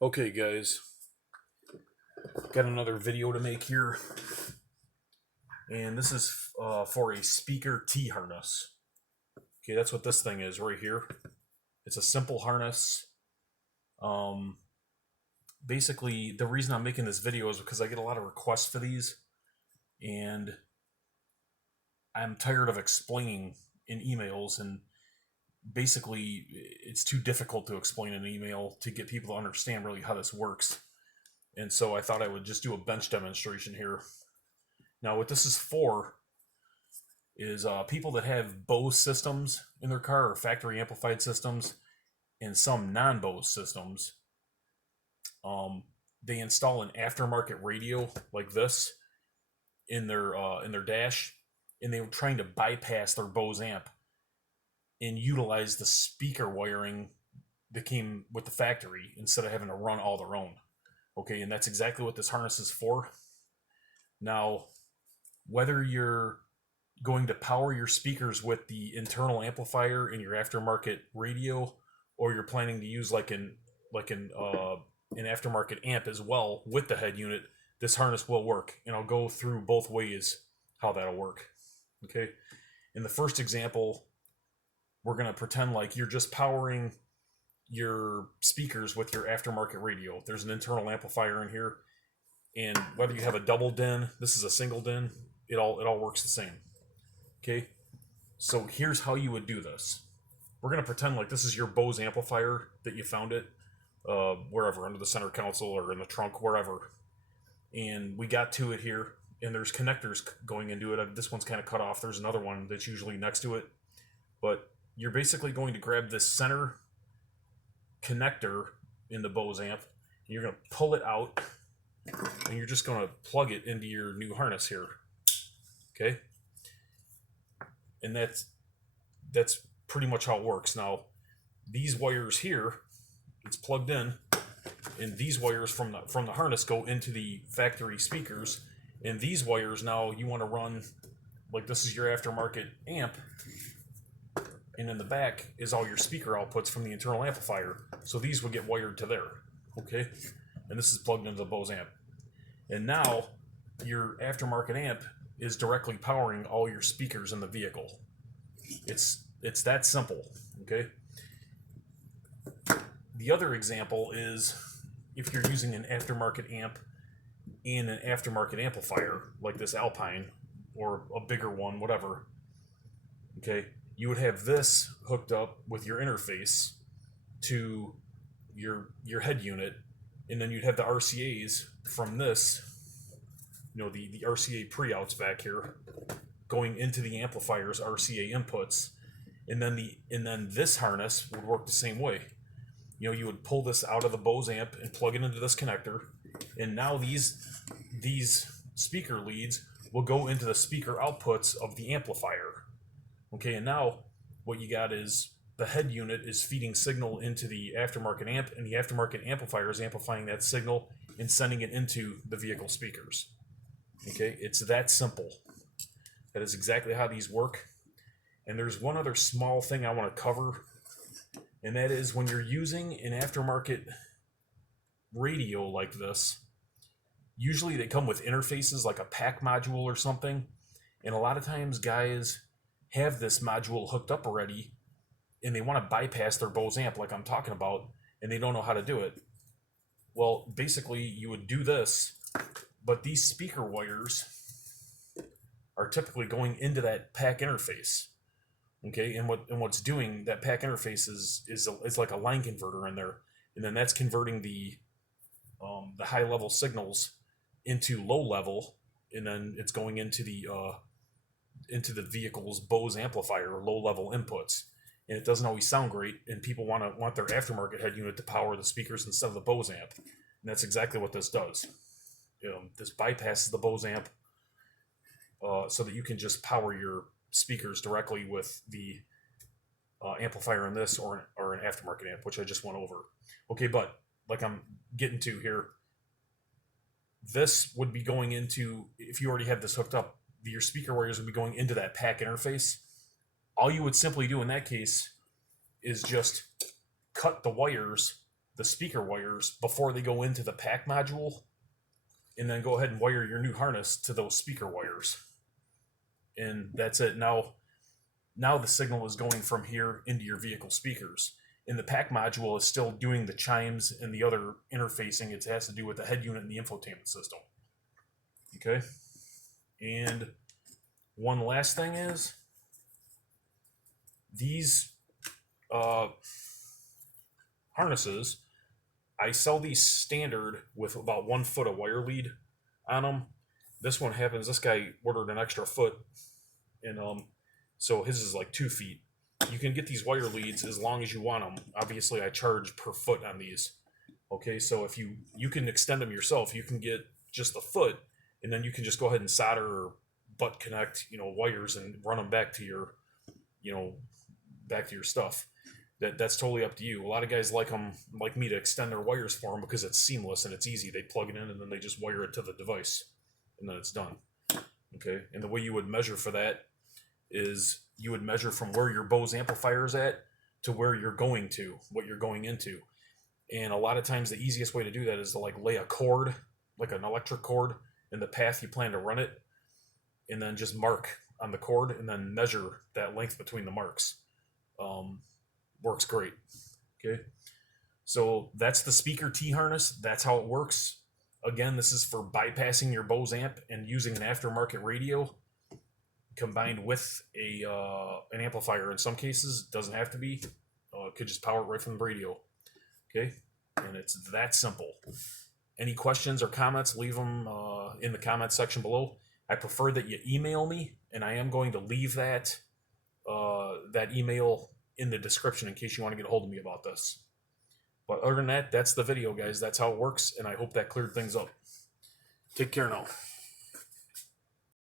Okay guys, got another video to make here, and this is for a speaker T-harness. Okay, that's what this thing is right here. It's a simple harness. Um, Basically, the reason I'm making this video is because I get a lot of requests for these, and I'm tired of explaining in emails, and basically it's too difficult to explain in an email to get people to understand really how this works. And so I thought I would just do a bench demonstration here. Now what this is for is people that have Bose systems in their car, or factory amplified systems, and some non-Bose systems. They install an aftermarket radio like this in their dash, and they were trying to bypass their Bose amp and utilize the speaker wiring that came with the factory instead of having to run all their own. Okay, and that's exactly what this harness is for. Now, whether you're going to power your speakers with the internal amplifier in your aftermarket radio, or you're planning to use like an aftermarket amp as well with the head unit, this harness will work, and I'll go through both ways how that'll work. Okay, in the first example, we're going to pretend like you're just powering your speakers with your aftermarket radio. There's an internal amplifier in here, and whether you have a double DIN, this is a single DIN, it all works the same. Okay, so here's how you would do this. We're going to pretend like this is your Bose amplifier that you found it wherever, under the center console or in the trunk, wherever. And we got to it here, and there's connectors going into it. This one's kind of cut off. There's another one that's usually next to it. But you're basically going to grab this center connector in the Bose amp, and you're going to pull it out, and you're just going to plug it into your new harness here. Okay? And that's pretty much how it works. Now, these wires here, it's plugged in, and these wires from the harness go into the factory speakers, and these wires now you want to run, like this is your aftermarket amp, and in the back is all your speaker outputs from the internal amplifier. So these will get wired to there, okay? And this is plugged into the Bose amp. And now your aftermarket amp is directly powering all your speakers in the vehicle. It's that simple, okay? The other example is if you're using an aftermarket amp and an aftermarket amplifier, like this Alpine, or a bigger one, whatever, okay? You would have this hooked up with your interface to your head unit, and then you'd have the RCAs from this, the RCA pre-outs back here, going into the amplifier's RCA inputs, and then this harness would work the same way. You would pull this out of the Bose amp and plug it into this connector, and now these speaker leads will go into the speaker outputs of the amplifier. Okay, and now what you got is the head unit is feeding signal into the aftermarket amp, and the aftermarket amplifier is amplifying that signal and sending it into the vehicle speakers. Okay, it's that simple. That is exactly how these work. And there's one other small thing I want to cover, and that is when you're using an aftermarket radio like this, usually they come with interfaces like a pack module or something, and a lot of times guys have this module hooked up already, and they want to bypass their Bose amp like I'm talking about, and they don't know how to do it. Well, basically you would do this, but these speaker wires are typically going into that pack interface. Okay, and what's doing that pack interface is like a line converter in there, and then that's converting the high level signals into low level, and then it's going into the vehicle's Bose amplifier low level inputs, and it doesn't always sound great, and people want their aftermarket head unit to power the speakers instead of the Bose amp, and that's exactly what this does. This bypasses the Bose amp so that you can just power your speakers directly with the amplifier in this or an aftermarket amp, which I just went over. Okay, but like I'm getting to here, this would be going into, if you already have this hooked up, your speaker wires would be going into that pack interface. All you would simply do in that case is just cut the wires the speaker wires before they go into the pack module, and then go ahead and wire your new harness to those speaker wires. And that's it. Now the signal is going from here into your vehicle speakers. And the pack module is still doing the chimes and the other interfacing. It has to do with the head unit and the infotainment system. Okay? And one last thing is, these harnesses, I sell these standard with about 1 foot of wire lead on them. This one happens, this guy ordered an extra foot, and so his is like 2 feet. You can get these wire leads as long as you want them. Obviously, I charge per foot on these. Okay, so if you can extend them yourself, you can get just a foot, and then you can just go ahead and solder or butt connect, wires and run them back to your, back to your stuff. That's totally up to you. A lot of guys like me to extend their wires for them because it's seamless and it's easy. They plug it in and then they just wire it to the device, and then it's done. Okay, and the way you would measure for that is you would measure from where your Bose amplifier is at to where you're going to, what you're going into. And a lot of times the easiest way to do that is to lay a cord, like an electric cord, in the path you plan to run it, and then just mark on the cord and then measure that length between the marks. Works great. Okay, so that's the speaker T-harness. That's how it works. Again, this is for bypassing your Bose amp and using an aftermarket radio combined with an amplifier. In some cases, it doesn't have to be. It could just power it right from the radio. Okay, and it's that simple. Any questions or comments, leave them in the comment section below. I prefer that you email me, and I am going to leave that email in the description in case you want to get a hold of me about this. But other than that, that's the video, guys. That's how it works, and I hope that cleared things up. Take care now.